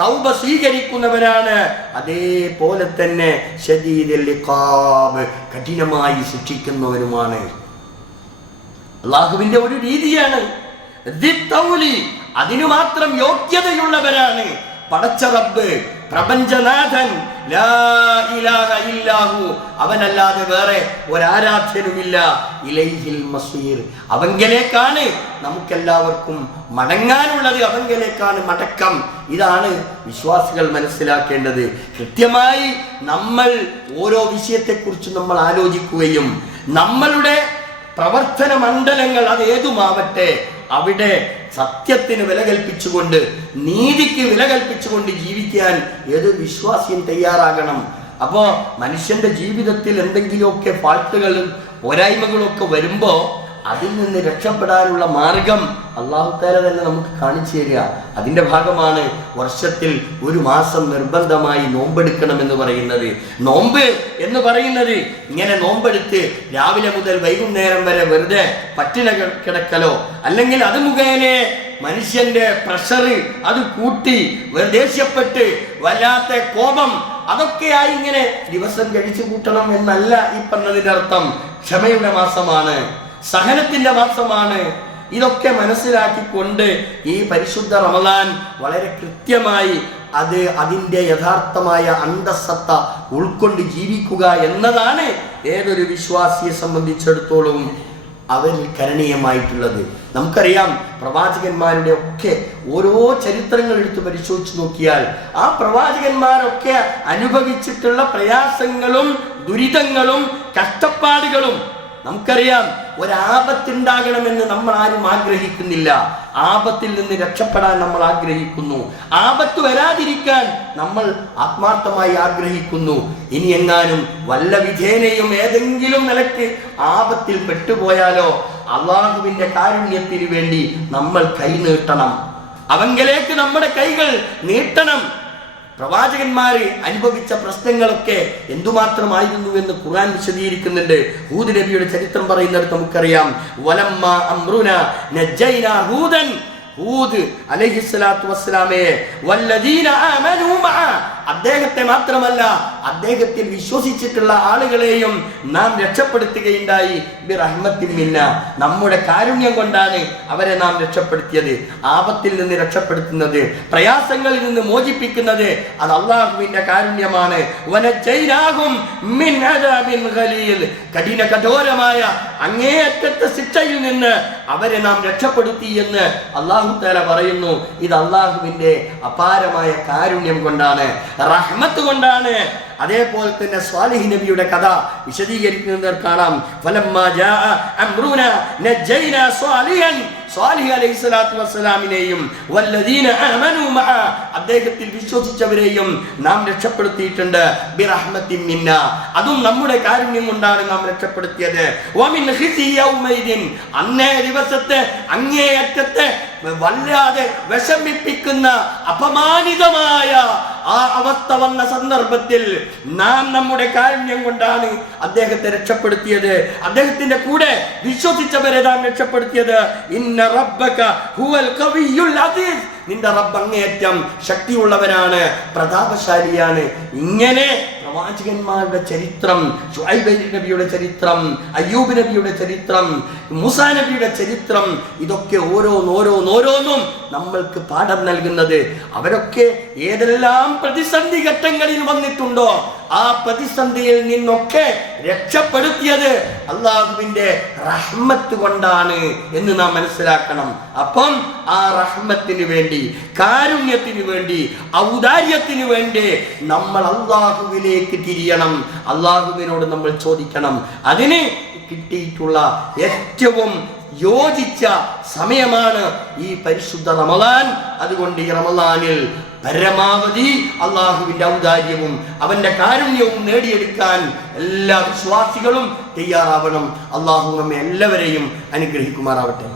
തൗബ സ്വീകരിക്കുന്നവനാണ്, അതേപോലെ തന്നെ ശദീദുൽ ഇഖാബ്, കഠിനമായി ശിക്ഷിക്കുന്നവനുമാണ്. അള്ളാഹുവിന്റെ ഒരു രീതിയാണ്. അതിനു മാത്രം യോഗ്യതയുള്ളവരാണ് പടച്ച റബ്ബ്, പ്രപഞ്ചനാഥൻ, ലാ ഇലാഹ ഇല്ലാഹു, അവനല്ലാതെ വേറെ ഒരാരാധ്യനുമില്ല. ഇലൈഹിൽ മസീർ, അവങ്കലേക്കാണ് നമുക്കെല്ലാവർക്കും മടങ്ങാനുള്ളത്, അവങ്കലേക്കാണ് മടക്കം. ഇതാണ് വിശ്വാസികൾ മനസ്സിലാക്കേണ്ടത്. കൃത്യമായി നമ്മൾ ഓരോ വിഷയത്തെക്കുറിച്ച് നമ്മൾ ആലോചിക്കുകയും നമ്മളുടെ പ്രവർത്തന മണ്ഡലങ്ങൾ അത് ഏതുമാവട്ടെ അവിടെ സത്യത്തിന് വില കൽപ്പിച്ചുകൊണ്ട്, നീതിക്ക് വില കൽപ്പിച്ചുകൊണ്ട് ജീവിക്കാൻ ഏതൊരു വിശ്വാസിയും തയ്യാറാകണം. അപ്പോൾ മനുഷ്യന്റെ ജീവിതത്തിൽ എന്തെങ്കിലുമൊക്കെ ഫാൾട്ടുകളും പോരായ്മകളും ഒക്കെ വരുമ്പോൾ അതിൽ നിന്ന് രക്ഷപ്പെടാനുള്ള മാർഗം അല്ലാഹു തആല തന്നെ നമുക്ക് കാണിച്ചു തരിക. അതിൻ്റെ ഭാഗമാണ് വർഷത്തിൽ ഒരു മാസം നിർബന്ധമായി നോമ്പെടുക്കണം എന്ന് പറയുന്നത്. നോമ്പ് എന്ന് പറയുന്നത് ഇങ്ങനെ നോമ്പെടുത്ത് രാവിലെ മുതൽ വൈകുന്നേരം വരെ വെറുതെ പട്ടിണ കിടക്കലോ, അല്ലെങ്കിൽ അത് മുഖേന മനുഷ്യന്റെ പ്രഷർ അത് കൂട്ടി ദേഷ്യപ്പെട്ട് വല്ലാത്ത കോപം അതൊക്കെയായി ഇങ്ങനെ ദിവസം കഴിച്ചു കൂട്ടണം എന്നല്ല ഈ പറഞ്ഞതിന്റെ അർത്ഥം. ക്ഷമയുടെ മാസമാണ്, സഹനത്തിന്റെ മാസമാണ്. ഇതൊക്കെ മനസ്സിലാക്കിക്കൊണ്ട് ഈ പരിശുദ്ധ റമദാൻ വളരെ കൃത്യമായി അതിൻ്റെ യഥാർത്ഥമായ അന്തസ്സത്ത ഉൾക്കൊണ്ട് ജീവിക്കുക എന്നതാണ് ഏതൊരു വിശ്വാസിയെ സംബന്ധിച്ചിടത്തോളം അവരിൽ കരണീയമായിട്ടുള്ളത്. നമുക്കറിയാം, പ്രവാചകന്മാരുടെ ഒക്കെ ഓരോ ചരിത്രങ്ങൾ എടുത്ത് പരിശോധിച്ച് നോക്കിയാൽ ആ പ്രവാചകന്മാരൊക്കെ അനുഭവിച്ചിട്ടുള്ള പ്രയാസങ്ങളും ദുരിതങ്ങളും കഷ്ടപ്പാടുകളും നമുക്കറിയാം. ഒരാപത്തുണ്ടാകണമെന്ന് നമ്മൾ ആരും ആഗ്രഹിക്കുന്നില്ല. ആപത്തിൽ നിന്ന് രക്ഷപ്പെടാൻ നമ്മൾ ആഗ്രഹിക്കുന്നു. ആപത്ത് വരാതിരിക്കാൻ നമ്മൾ ആത്മാർത്ഥമായി ആഗ്രഹിക്കുന്നു. ഇനി എങ്ങാനും വല്ല വിധേനയും ഏതെങ്കിലും നിലയ്ക്ക് ആപത്തിൽ പെട്ടുപോയാലോ അള്ളാഹുവിന്റെ കാരുണ്യത്തിന് വേണ്ടി നമ്മൾ കൈ നീട്ടണം, അവങ്കലേക്ക് നമ്മുടെ കൈകൾ നീട്ടണം. പ്രവാചകന്മാര് അനുഭവിച്ച പ്രശ്നങ്ങളൊക്കെ എന്തുമാത്രമായിരുന്നു എന്ന് ഖുർആൻ വിശദീകരിക്കുന്നുണ്ട്. ഹൂദ് നബിയുടെ ചരിത്രം പറയുന്നിടത്ത് നമുക്കറിയാം, വലമ്മ അംറുന നജ്ജൈനാ ഹൂദൻ, ഹൂദ് അലൈഹിസ്സലാത്തു വസ്സലാമയെ വല്ലദീന ആമനൂ മഅ, അദ്ദേഹത്തെ മാത്രമല്ല അദ്ദേഹത്തിൽ വിശ്വസിച്ചിട്ടുള്ള ആളുകളെയും നാം രക്ഷപ്പെടുത്തുകയുണ്ടായി. ബിറഹ്മത്തിൻ മിന്ന, നമ്മുടെ കാരുണ്യം കൊണ്ടാണ് അവരെ നാം രക്ഷപ്പെടുത്തിയത്. ആപത്തിൽ നിന്ന് രക്ഷപ്പെടുത്തുന്നത്, പ്രയാസങ്ങളിൽ നിന്ന് മോചിപ്പിക്കുന്നത് അത് അല്ലാഹുവിന്റെ കാരുണ്യമാണ്. വനജൈനാഹും മിൻ അദാബിൻ ഖലീൽ, കഠിന കഠോരമായ അങ്ങേയറ്റത്തെ ശിക്ഷയിൽ നിന്ന് അവരെ നാം രക്ഷപ്പെടുത്തി എന്ന് അല്ലാഹു തആല പറയുന്നു. ഇത് അല്ലാഹുവിന്റെ അപാരമായ കാരുണ്യം കൊണ്ടാണ്, റഹ്മത്ത് കൊണ്ടാണ്. അതേപോലെ തന്നെ സ്വാലിഹ് നബിയുടെ കഥ വിശദീകരിക്കുന്നത് കാണാം. ഫലമ്മാ ജാഅ അംറുനാ നജൈനാ സ്വാലിഹൻ, സ്വാലിഹ് അലൈഹിസ്സലാത്തു വസ്സലാമിനെയും വല്ലദീന ആമനൂ മഅ, അദ്ദേഹത്തിൽ വിശ്വസിച്ചവരെയും നാം രക്ഷപ്പെടുത്തിയിട്ടുണ്ട്. ബിറഹ്മത്തിൻ മിന്ന, അതും നമ്മുടെ കാരുണ്യം കൊണ്ടാണ് നാം രക്ഷപ്പെടുത്തിയത്. വമിൻ ഖിസി യൗമൈദിൻ, അന്നേ ദിവസത്തെ അങ്ങേയറ്റത്തെ വല്ലാതെ വിഷമിപ്പിക്കുന്ന അപമാനിതമായ ആ അവസ്ഥ വന്ന സന്ദർഭത്തിൽ നാം നമ്മുടെ കാരുണ്യം കൊണ്ടാണ് അദ്ദേഹത്തെ രക്ഷപ്പെടുത്തിയത്. അദ്ദേഹത്തിന്റെ കൂടെ വിശ്വസിച്ചവരെ നാം രക്ഷപ്പെടുത്തിയത്. ഇന്ന റബ്ബക ഹുവൽ ഖവിയ്യുൽ അസീസ്, നിന്റെ റബ്ബ് അങ്ങേയറ്റം ശക്തിയുള്ളവനാണ്, പ്രതാപശാലിയാണ്. ഇങ്ങനെ പ്രവാചകന്മാരുടെ ചരിത്രം, ശുഐബ് നബിയുടെ ചരിത്രം, അയ്യൂബ് നബിയുടെ ചരിത്രം, മൂസാ നബിയുടെ ചരിത്രം, ഇതൊക്കെ ഓരോന്നോരോന്നും നമ്മൾക്ക് പാഠം നൽകുന്നത്. അവരൊക്കെ ഏതെല്ലാം പ്രതിസന്ധി ഘട്ടങ്ങളിൽ വന്നിട്ടുണ്ടോ ആ പ്രതിസന്ധിയിൽ നിന്നൊക്കെ രക്ഷപ്പെടുത്തിയത് അല്ലാഹുവിന്റെ റഹ്മത്ത് കൊണ്ടാണ് എന്ന് നാം മനസ്സിലാക്കണം. അപ്പം ആ റഹ്മത്തിന് വേണ്ടി, കാരുണ്യത്തിന് വേണ്ടി, ഔദാര്യത്തിന് വേണ്ടി നമ്മൾ അല്ലാഹുവിലേക്ക് തിരിയണം. അല്ലാഹുവിനോട് നമ്മൾ ചോദിക്കണം. അതിന് കിട്ടിയിട്ടുള്ള ഏറ്റവും യോജിച്ച സമയമാണ് ഈ പരിശുദ്ധ റമളാൻ. അതുകൊണ്ട് ഈ റമളാനിൽ പരമാവധി അള്ളാഹുവിന്റെ ഔദാര്യവും അവന്റെ കാരുണ്യവും നേടിയെടുക്കാൻ എല്ലാ വിശ്വാസികളും തയ്യാറാവണം. അള്ളാഹു നമ്മെ എല്ലാവരെയും അനുഗ്രഹിക്കുമാറാവട്ടെ.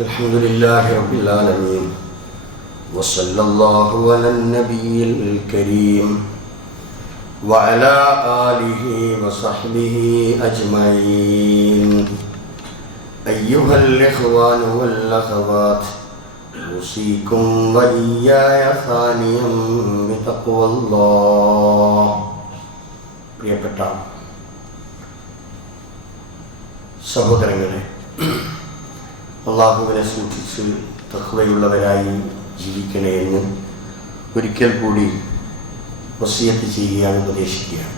അൽഹംദുലില്ലാഹി റബ്ബിൽ ആലമീൻ വസല്ലല്ലാഹു അലൻ നബിയിൽ കരീം وعلى آله وصحبه أجمعين. أيها الإخوان والأخوات، أوصيكم وإياي ثانيا بتقوى الله. പ്രിയപ്പെട്ട സഹോദരങ്ങളെ, അല്ലാഹുവിനെ സൂക്ഷിച്ച് തഖ്വയുള്ളവരായി ജീവിക്കണേ എന്ന് ഒരിക്കൽ കൂടി വസിയത്ത് ചെയ്യുകയാണ്, ഉപദേശിക്കുകയാണ്.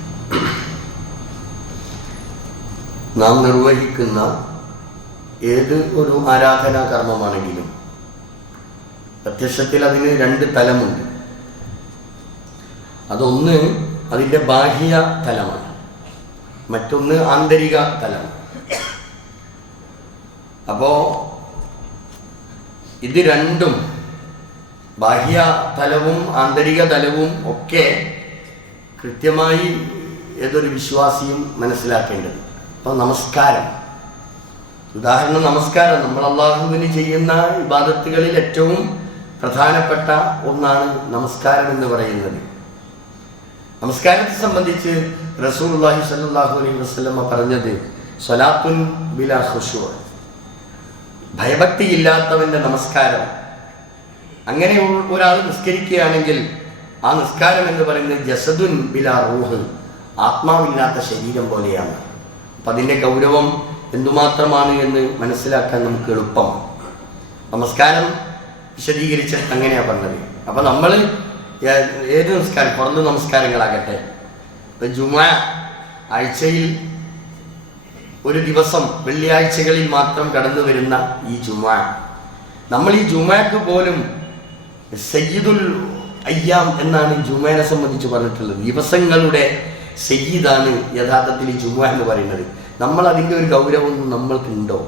നാം നിർവഹിക്കുന്ന ഏത് ഒരു ആരാധനാ കർമ്മമാണെങ്കിലും പ്രത്യക്ഷത്തിൽ അതിന് രണ്ട് തലമുണ്ട്. അതൊന്ന് അതിൻ്റെ ബാഹ്യ തലമാണ്, മറ്റൊന്ന് ആന്തരിക തലമാണ്. അപ്പോൾ ഇത് രണ്ടും, ബാഹ്യ തലവും ആന്തരിക തലവും ഒക്കെ കൃത്യമായി ഏതൊരു വിശ്വാസിയും മനസ്സിലാക്കേണ്ടത്. അപ്പോൾ നമസ്കാരം, ഉദാഹരണം നമസ്കാരം, നമ്മൾ അല്ലാഹുവിന് ചെയ്യുന്ന ഇബാദത്തുകളിൽ ഏറ്റവും പ്രധാനപ്പെട്ട ഒന്നാണ് നമസ്കാരം എന്ന് പറയുന്നത്. നമസ്കാരത്തെ സംബന്ധിച്ച് റസൂലുള്ളാഹി സ്വല്ലല്ലാഹു അലൈഹി വസല്ലമ പറഞ്ഞത് സ്വലാത്തുൻ ബിലാ ഖുശൂ, ഭയഭക്തി ഇല്ലാത്തവന്റെ നമസ്കാരം. അങ്ങനെ ഒരാൾ നിസ്കരിക്കുകയാണെങ്കിൽ ആ നിസ്കാരം എന്ന് പറയുന്നത് ജസദുൻ ബിലാ റൂഹ്, ആത്മാവില്ലാത്ത ശരീരം പോലെയാണ്. അപ്പം അതിൻ്റെ ഗൗരവം എന്തുമാത്രമാണ് എന്ന് മനസ്സിലാക്കാൻ നമുക്ക് എളുപ്പമാണ്. നമസ്കാരം വിശദീകരിച്ച് അങ്ങനെയാണ് പറഞ്ഞത്. അപ്പം നമ്മൾ ഏത് നമസ്കാരം, പുറത്ത് നമസ്കാരങ്ങളാകട്ടെ, ഇപ്പം ജുമാ ആഴ്ചയിൽ ഒരു ദിവസം വെള്ളിയാഴ്ചകളിൽ മാത്രം കടന്നു വരുന്ന ഈ ജുമാ, നമ്മൾ ഈ ജുമാക്ക് പോലും സയ്യിദുൽ അയ്യാം എന്നാണ് ജുമാനെ സംബന്ധിച്ച് പറഞ്ഞിട്ടുള്ളത്. ദിവസങ്ങളുടെ സയ്യിദാണ് യഥാർത്ഥത്തിൽ ഈ ജുമാ എന്ന് പറയുന്നത്. നമ്മൾ അതിൻ്റെ ഒരു ഗൗരവം നമ്മൾക്കുണ്ടോ?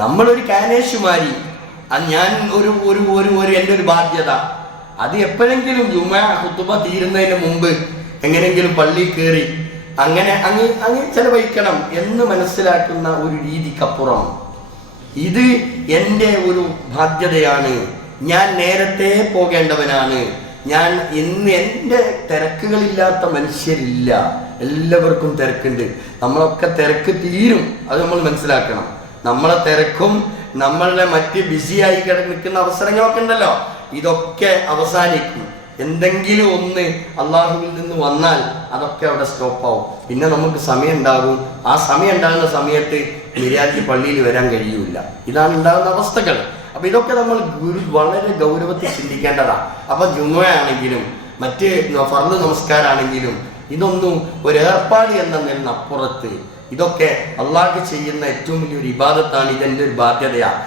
നമ്മളൊരു കാനേഷുമാരി, ഞാൻ ഒരു ഒരു ഒരു ഒരു എൻ്റെ ഒരു ബാധ്യത, അത് എപ്പോഴെങ്കിലും ജുമാ ഖുതുബ തീരുന്നതിന് മുമ്പ് എങ്ങനെയെങ്കിലും പള്ളിയിൽ കയറി അങ്ങനെ അങ്ങ് ചെലവഴിക്കണം എന്ന് മനസ്സിലാക്കുന്ന ഒരു രീതിക്കപ്പുറം ഇത് എൻ്റെ ഒരു ബാധ്യതയാണ്, ഞാൻ നേരത്തെ പോകേണ്ടവനാണ് ഞാൻ ഇന്ന് എൻ്റെ തിരക്കുകളില്ലാത്ത മനുഷ്യരില്ല, എല്ലാവർക്കും തിരക്കുണ്ട്. നമ്മളൊക്കെ തിരക്ക് തീരും, അത് നമ്മൾ മനസ്സിലാക്കണം. നമ്മളെ തിരക്കും നമ്മളുടെ മറ്റ് ബിസിയായി നിൽക്കുന്ന അവസരങ്ങളൊക്കെ ഉണ്ടല്ലോ, ഇതൊക്കെ അവസാനിക്കും. എന്തെങ്കിലും ഒന്ന് അള്ളാഹുവിൽ നിന്ന് വന്നാൽ അതൊക്കെ അവിടെ സ്റ്റോപ്പാവും. പിന്നെ നമുക്ക് സമയം ഉണ്ടാകും. ആ സമയം ഉണ്ടാകുന്ന സമയത്ത് മര്യാദയ്ക്ക് പള്ളിയിൽ വരാൻ കഴിയൂല. ഇതാണ് ഉണ്ടാകുന്ന അവസ്ഥകൾ. അപ്പം ഇതൊക്കെ നമ്മൾ വളരെ ഗൗരവത്തിൽ ചിന്തിക്കേണ്ടതാണ്. അപ്പം ജുമുഅയാണെങ്കിലും മറ്റ് ഫർള് നമസ്കാരമാണെങ്കിലും ഇതൊന്നും ഒരു ഏർപ്പാട് എന്ന നിലപ്പുറത്ത് ഇതൊക്കെ അള്ളാഹ് ചെയ്യുന്ന ഏറ്റവും വലിയൊരു ഇബാദത്താണ്. ഇതെൻ്റെ ഒരു ബാധ്യതയാണ്.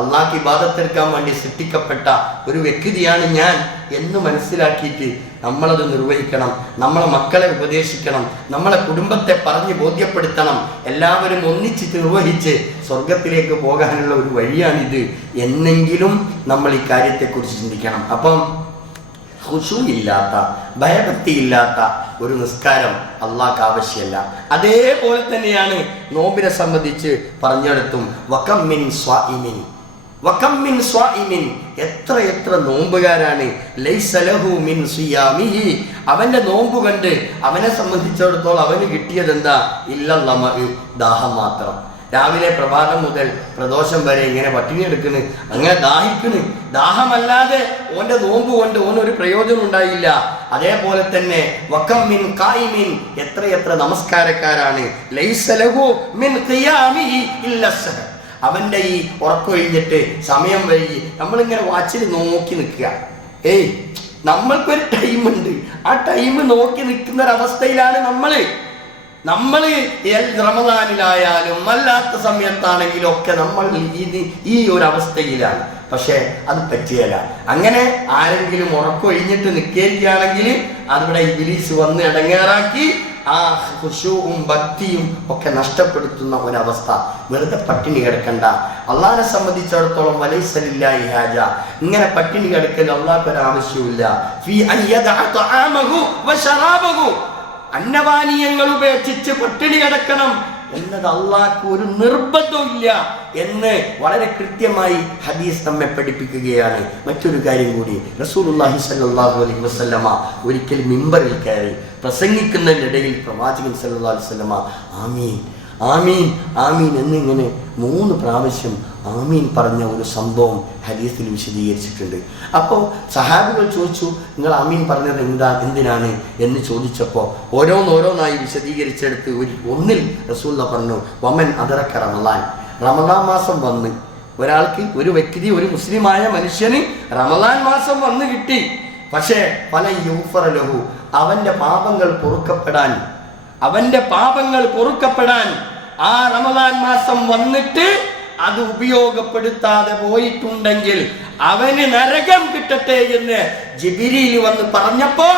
അള്ളാഹ് ഇബാദത്തെടുക്കാൻ വേണ്ടി സൃഷ്ടിക്കപ്പെട്ട ഒരു വ്യക്തിയാണ് ഞാൻ എന്ന് മനസ്സിലാക്കിയിട്ട് നമ്മളത് നിർവഹിക്കണം. നമ്മളെ മക്കളെ ഉപദേശിക്കണം, നമ്മളെ കുടുംബത്തെ പറഞ്ഞ് ബോധ്യപ്പെടുത്തണം. എല്ലാവരും ഒന്നിച്ച് നിർവഹിച്ച് സ്വർഗത്തിലേക്ക് പോകാനുള്ള ഒരു വഴിയാണിത് എന്നെങ്കിലും നമ്മൾ ഈ കാര്യത്തെക്കുറിച്ച് ചിന്തിക്കണം. അപ്പം ഖുശൂഇല്ലാത്ത, ഭയഭക്തിയില്ലാത്ത ഒരു നിസ്കാരം അള്ളാഹ്ക്ക് ആവശ്യമല്ല. അതേപോലെ തന്നെയാണ് നോമ്പിനെ സംബന്ധിച്ച് പറഞ്ഞെടുത്തും വകം മിൻ സ്വാഇമിൻ, എത്ര നോമ്പുകാരാണ് ലൈസ ലഹു മിൻ സിയാമിഹി, അവന്റെ നോമ്പ് കണ്ട് അവനെ സംബന്ധിച്ചിടത്തോളം അവന് കിട്ടിയത് എന്താ? ഇല്ലല്ലമ, ദാഹം മാത്രം. രാവിലെ പ്രഭാതം മുതൽ പ്രദോഷം വരെ ഇങ്ങനെ പട്ടിണി എടുക്കണ്, അങ്ങനെ ദാഹിക്കണ്. ദാഹമല്ലാതെ ഓന്റെ നോമ്പ് കൊണ്ട് ഓനൊരു പ്രയോജനം ഉണ്ടായില്ല. അതേപോലെ തന്നെ വകം മിൻ ഖായിമിൻ, എത്ര നമസ്കാരക്കാരാണ് ലൈസ ലഹു മിൻ ഖിയാമിഹി ഇല്ല സഹർ, അവന്റെ ഈ ഉറക്കൊഴിഞ്ഞിട്ട് സമയം വൈകി നമ്മളിങ്ങനെ വാച്ചിൽ നോക്കി നിൽക്കുക. നമ്മൾക്കൊരു ടൈമുണ്ട്, ആ ടൈം നോക്കി നിൽക്കുന്ന ഒരവസ്ഥയിലാണ് നമ്മള് റമദാനിലായാലും അല്ലാത്ത സമയത്താണെങ്കിലും ഒക്കെ നമ്മൾ ഈ ഒരു അവസ്ഥയിലാണ്. പക്ഷെ അത് പറ്റിയല്ല. അങ്ങനെ ആരെങ്കിലും ഉറക്കൊഴിഞ്ഞിട്ട് നിൽക്കുകയാണെങ്കിൽ അതിവിടെ ഇബ്ലീസ് വന്ന് ഇടങ്ങേറാക്കി ആ ഖുശൂഉം ഭക്തിയും ഒക്കെ നഷ്ടപ്പെടുത്തുന്ന ഒരവസ്ഥ. വെറുതെ പട്ടിണി കിടക്കണ്ട. അള്ളാഹിനെ സംബന്ധിച്ചിടത്തോളം വലൈസ ലില്ലാഹി ഹാജ, ഇങ്ങനെ പട്ടിണി കിടക്കൽ അള്ളാഹ്ക്ക് ഒരു ആവശ്യമില്ല. ഫീ അൻ യദഅ തആമഹു വശറാബഹു, അന്നപാനീയങ്ങൾ ഉപേക്ഷിച്ച് പട്ടിണി കിടക്കണം എന്നത് അള്ളാഹ്ക്ക് ഒരു നിർബന്ധവും ഇല്ല എന്ന് വളരെ കൃത്യമായി ഹദീസ് നമ്മെ പഠിപ്പിക്കുകയാണ്. മറ്റൊരു കാര്യം കൂടി, റസൂലുള്ളാഹി സ്വല്ലല്ലാഹു അലൈഹി വസല്ലമ ഒരിക്കൽ മിമ്പറിൽ കയറി പ്രസംഗിക്കുന്നതിനിടയിൽ പ്രവാചകൻ സല്ലല്ലാഹു അലൈഹി വസല്ലമ ആമീൻ ആമീൻ ആമീൻ എന്നിങ്ങനെ 3 പ്രാവശ്യം ആമീൻ പറഞ്ഞ ഒരു സംഭവം ഹദീസിൽ വിശദീകരിച്ചിട്ടുണ്ട്. അപ്പോൾ സഹാബികൾ ചോദിച്ചു, നിങ്ങൾ ആമീൻ പറഞ്ഞത് എന്തിനാണ് എന്ന് ചോദിച്ചപ്പോൾ ഓരോന്നായി വിശദീകരിച്ചെടുത്ത് ഒന്നിൽ റസൂലുള്ളാഹി പറഞ്ഞു, വമൻ അദറക റമളാൻ മാസം വന്ന് ഒരാൾക്ക്, ഒരു വ്യക്തി, ഒരു മുസ്ലിമായ മനുഷ്യന് റമളാൻ മാസം വന്ന് കിട്ടി. പക്ഷേ ഫല യൂഫറ ലഹു, അവന്റെ പാപങ്ങൾ പൊറുക്കപ്പെടാൻ ആ റമളാൻ മാസം വന്നിട്ട് അത് ഉപയോഗപ്പെടുത്താതെ പോയിട്ടുണ്ടെങ്കിൽ അവന് നരകം കിട്ടട്ടെ എന്ന് ജിബ്രീൽ വന്ന് പറഞ്ഞപ്പോൾ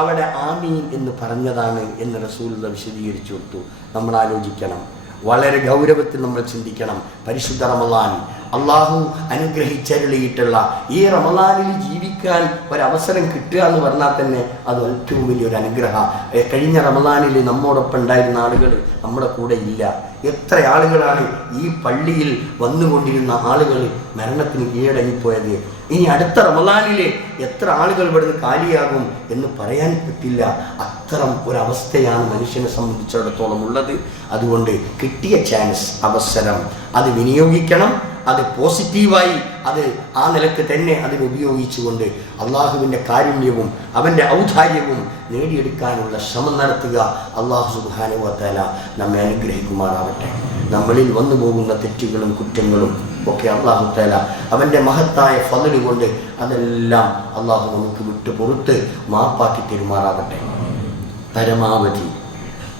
അവിടെ ആമീൻ എന്ന് പറഞ്ഞതാണ് എന്ന് റസൂലുള്ളാഹി വിശദീകരിച്ചു കൊടുത്തു. നമ്മൾ ആലോചിക്കണം, വളരെ ഗൗരവത്തിൽ നമ്മൾ ചിന്തിക്കണം. പരിശുദ്ധ റമളാൻ അള്ളാഹു അനുഗ്രഹിച്ചരുളിയിട്ടുള്ള ഈ റമളാനിൽ ജീവിക്കാൻ ഒരവസരം കിട്ടുക എന്ന് പറഞ്ഞാൽ തന്നെ അത് ഏറ്റവും വലിയൊരു അനുഗ്രഹം. കഴിഞ്ഞ റമളാനിൽ നമ്മോടൊപ്പം ഉണ്ടായിരുന്ന ആളുകൾ നമ്മുടെ കൂടെ ഇല്ല. എത്ര ആളുകളാണ് ഈ പള്ളിയിൽ വന്നുകൊണ്ടിരുന്ന ആളുകൾ മരണത്തിന് കീഴടങ്ങിപ്പോയത്. ഇനി അടുത്ത റമളാനിൽ എത്ര ആളുകൾ ഇവിടുന്ന് കാലിയാകും എന്ന് പറയാൻ പറ്റില്ല. അത്തരം ഒരവസ്ഥയാണ് മനുഷ്യനെ സംബന്ധിച്ചിടത്തോളം ഉള്ളത്. അതുകൊണ്ട് കിട്ടിയ ചാൻസ്, അവസരം അത് വിനിയോഗിക്കണം. അത് പോസിറ്റീവായി അത് ആ നിലക്ക് തന്നെ അതിന് ഉപയോഗിച്ചുകൊണ്ട് അള്ളാഹുവിൻ്റെ കാരുണ്യവും അവൻ്റെ ഔദാര്യവും നേടിയെടുക്കാനുള്ള ശ്രമം നടത്തുക. അള്ളാഹു സുബ്ഹാനഹു വ തആല നമ്മെ അനുഗ്രഹിക്കുമാറാവട്ടെ. നമ്മളിൽ വന്നു പോകുന്ന തെറ്റുകളും കുറ്റങ്ങളും ഒക്കെ അള്ളാഹു തആല അവൻ്റെ മഹത്തായ ഫള് കൊണ്ട് അതെല്ലാം അള്ളാഹു നമുക്ക് വിട്ടു പുറത്ത് മാപ്പാക്കി തരുമാറാവട്ടെ.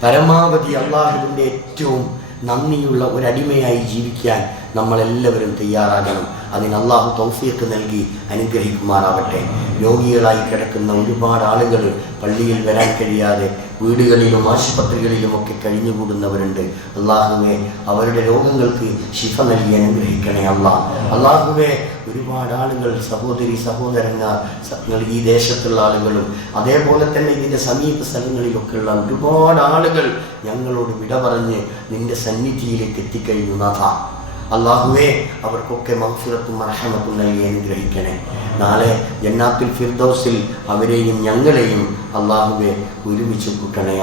പരമാവധി അള്ളാഹുവിൻ്റെ ഏറ്റവും നന്ദിയുള്ള ഒരടിമയായി ജീവിക്കാൻ നമ്മളെല്ലാവരും തയ്യാറാകണം. അതിന് അള്ളാഹു തൗഫീഖ് നൽകി അനുഗ്രഹിക്കുമാറാവട്ടെ. രോഗികളായി കിടക്കുന്ന ഒരുപാട് ആളുകൾ പള്ളിയിൽ വരാൻ കഴിയാതെ വീടുകളിലും ആശുപത്രികളിലുമൊക്കെ കഴിഞ്ഞുകൂടുന്നവരുണ്ട്. അള്ളാഹുവേ, അവരുടെ രോഗങ്ങൾക്ക് ശിഫ നൽകി അനുഗ്രഹിക്കണേ അള്ളാഹുവേ. ഒരുപാട് ആളുകൾ, സഹോദരങ്ങൾ ഈ ദേശത്തുള്ള ആളുകളും അതേപോലെ തന്നെ ഇതിൻ്റെ സമീപ സ്ഥലങ്ങളിലൊക്കെയുള്ള ഒരുപാട് ആളുകൾ ഞങ്ങളോട് വിട പറഞ്ഞ് നിന്റെ സന്നിധിയിലേക്ക് എത്തിക്കഴിഞ്ഞു നാഥ. അള്ളാഹുവേ അവർക്കൊക്കെ മഗ്ഫിറത്തും റഹ്മത്തും നൽകി അനുഗ്രഹിക്കണേ. നാളെ ജന്നാത്തുൽ ഫിർദൗസിൽ അവരെയും ഞങ്ങളെയും അള്ളാഹുവേ ഒരുമിച്ച് കൂട്ടണേ.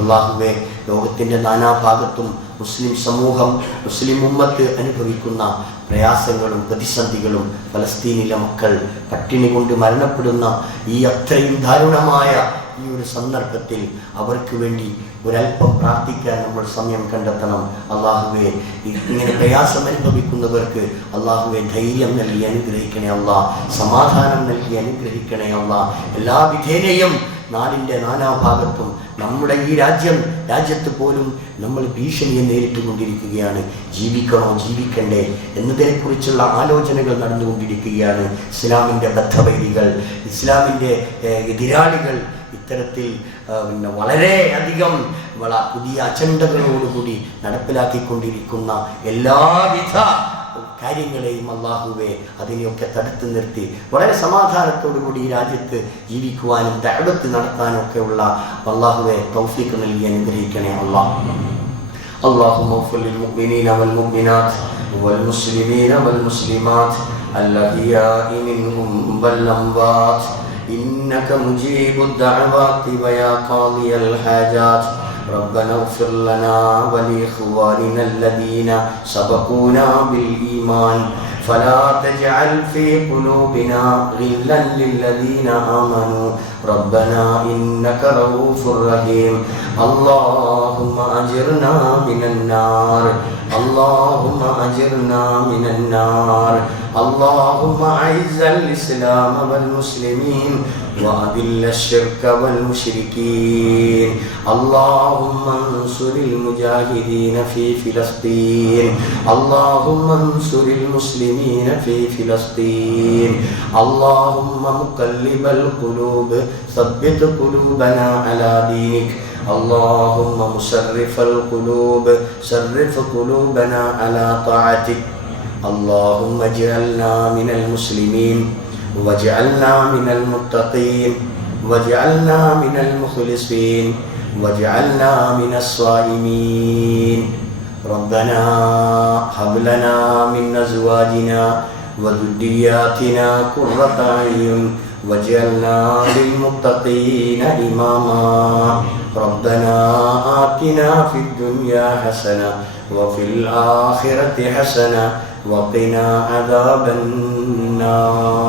അള്ളാഹുവേ ലോകത്തിൻ്റെ നാനാഭാഗത്തും മുസ്ലിം സമൂഹം, മുസ്ലിം ഉമ്മത്ത് അനുഭവിക്കുന്ന പ്രയാസങ്ങളും പ്രതിസന്ധികളും, ഫലസ്തീനിലെ മക്കൾ പട്ടിണി കൊണ്ട് മരണപ്പെടുന്ന ഈ അത്രയും ദാരുണമായ ഈ ഒരു സന്ദർഭത്തിൽ അവർക്ക് വേണ്ടി ഒരല്പം പ്രാർത്ഥിക്കാൻ നമ്മൾ സമയം കണ്ടെത്തണം. അള്ളാഹുവേ ഇങ്ങനെ പ്രയാസം അനുഭവിക്കുന്നവർക്ക് അള്ളാഹുവേ ധൈര്യം നൽകി അനുഗ്രഹിക്കണേ അള്ളാഹ്, സമാധാനം നൽകി അനുഗ്രഹിക്കണേ അള്ളാഹ്. എല്ലാ വിധേനയും നാടിൻ്റെ നാനാഭാഗത്തും നമ്മുടെ ഈ രാജ്യത്ത് പോലും നമ്മൾ ഭീഷണിയെ നേരിട്ട് കൊണ്ടിരിക്കുകയാണ്. ജീവിക്കണോ ജീവിക്കണ്ടേ എന്നതിനെക്കുറിച്ചുള്ള ആലോചനകൾ നടന്നുകൊണ്ടിരിക്കുകയാണ്. ഇസ്ലാമിൻ്റെ ബദ്ധവൈരികൾ, ഇസ്ലാമിൻ്റെ എതിരാളികൾ ഇത്തരത്തിൽ വളരെ അധികം പുതിയ അജണ്ടകളോടുകൂടി നടപ്പിലാക്കിക്കൊണ്ടിരിക്കുന്ന എല്ലാവിധ കാര്യങ്ങളെയും അള്ളാഹുവേ അതിനെയൊക്കെ തടുത്തു നിർത്തി വളരെ സമാധാനത്തോടുകൂടി ഈ രാജ്യത്ത് ജീവിക്കുവാനും ദഅവത്ത് നടത്താനും ഒക്കെയുള്ള അള്ളാഹുവേ തൗഫീഖ് നൽകി അനുഗ്രഹിക്കണേ അള്ളാഹ്. اللهم اغفر للمؤمنين والمؤمنات والمسلمين والمسلمات الأحياء منهم والأموات إنك مجيب الدعوات ويا قاضي الحاجات ربنا اغفر لنا ولإخواننا الذين سبقونا بالإيمان فلا تجعل في قلوبنا غلا للذين آمنوا ربنا إنك رؤوف رحيم اللهم أجرنا من النار اللهم أجرنا من النار اللهم أعز الإسلام والمسلمين وأذل الشرك والمشركين اللهم انصر المجاهدين في فلسطين اللهم انصر المسلمين في فلسطين اللهم مقلب القلوب ثبت قلوبنا على دينك اللهم مصرف القلوب صرف قلوبنا على طاعتك اللهم اجعلنا من المسلمين واجعلنا من المتقين واجعلنا من المخلصين واجعلنا من الصائمين ربنا هب لنا من أزواجنا وذرياتنا قرة أعين واجعلنا للمتقين إماما ربنا آتنا في الدنيا حسنة وفي الآخرة حسنة وقنا عذاب النار